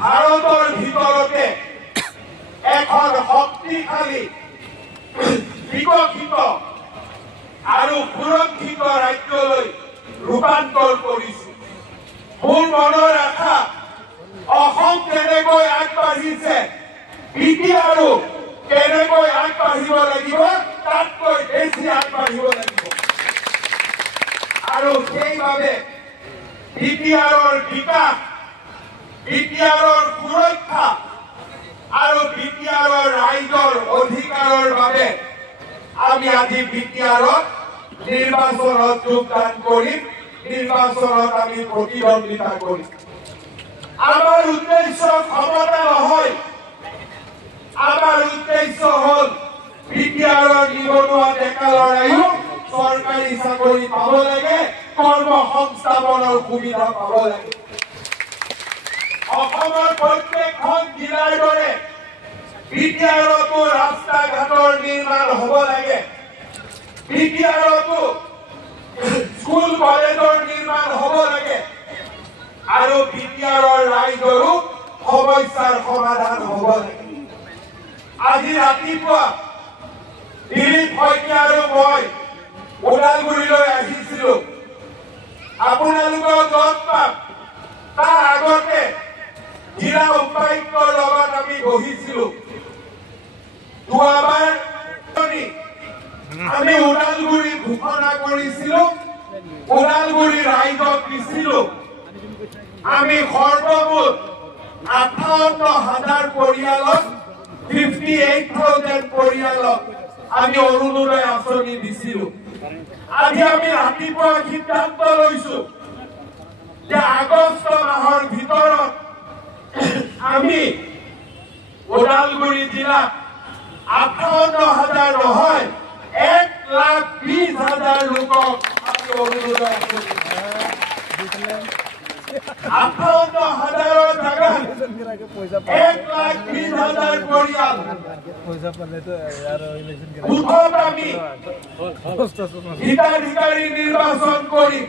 ভাৰতৰ ভিতৰতে এখন শক্তিশালী বিকশিত আৰু সুৰক্ষিত ৰাজ্যলৈ ৰূপান্তৰ কৰিছো। মোৰ মনৰ আশা অসম কেনেকৈ আগবাঢ়িছে, আৰু কেনেকৈ আগবাঢ়িব লাগিব, তাতকৈ বেছি আগবাঢ়িব লাগিব। আৰু সেইবাবে বিটিআৰৰ বিকাশ, বিটিআৰৰ সুৰক্ষা আৰু বিটিআৰৰ ৰাইজৰ অধিকাৰৰ বাবে আমি আজি বিটিআৰত নিৰ্বাচনত যোগদান কৰিম, নিৰ্বাচনত আমি প্ৰতিদ্বন্দ্বিতা কৰিম। আমাৰ উদ্দেশ্য ক্ষমতা নহয়, আমাৰ উদ্দেশ্য হল বিটিআৰৰ নিবনুৱা ডেকা লৰাইও চৰকাৰী চাকৰি পাব লাগে, কৰ্ম সংস্থাপনৰ সুবিধা পাব লাগে। অসমৰ প্ৰত্যেকখন জিলাৰ দৰে বিটিআৰতো ৰাস্তা ঘাটৰ নিৰ্মাণ হ'ব লাগে, বিটিআৰতো স্কুল কলেজৰ নিৰ্মাণ হ'ব লাগে আৰু বিটিআৰৰ ৰাইজৰো সমস্যাৰ সমাধান হ'ব লাগে। আজি ৰাতিপুৱা দিলীপ শইকীয়া আৰু মই ওদালগুৰিলৈ আহিছিলো। আপোনালোকৰ য'ত পাম তাৰ আগতে জিলা উপায়ুক্তৰ লগত আমি বহিছিলো। যোৱাবাৰ আমি ওদালগুৰি ঘোষণা কৰিছিলো, ওদালগুৰি ৰাইজক দিছিলো। আমি সৰ্বমুঠ 58,000 পৰিয়ালক 58,000 পৰিয়ালক আমি অৰুণোদয় আঁচনি দিছিলো। আজি আমি ৰাতিপুৱা সিদ্ধান্ত লৈছো যে আগষ্ট মাহৰ ভিতৰত আমি ওদালগুৰি জিলাত 58,000 নহয় 1,20,000 লোকক আমি অৰুণোদয় আঁচনি 58,000 জাগাত 1,20,000 পৰিয়াল বুথত আমি হিতাধিকাৰী নিৰ্বাচন কৰি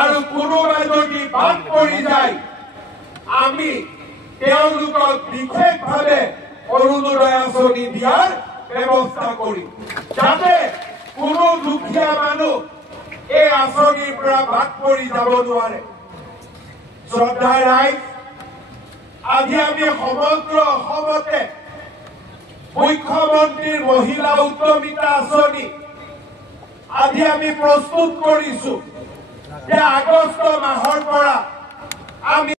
আৰু কোনোবাই যদি বাদ পৰি যায় আমি তেওঁলোকক বিশেষভাৱে অৰুণোদয় আঁচনি দিয়াৰ ব্যৱস্থা কৰিম, যাতে কোনো দুখীয়া মানুহ এই আঁচনিৰ পৰা বাদ পৰি যাব নোৱাৰে। শ্ৰদ্ধাৰ ৰাইজ, আজি আমি সমগ্ৰ অসমতে মুখ্যমন্ত্ৰীৰ মহিলা উদ্যমিতা আঁচনি আজি আমি প্ৰস্তুত কৰিছো যে আগষ্ট মাহৰ পৰা আমি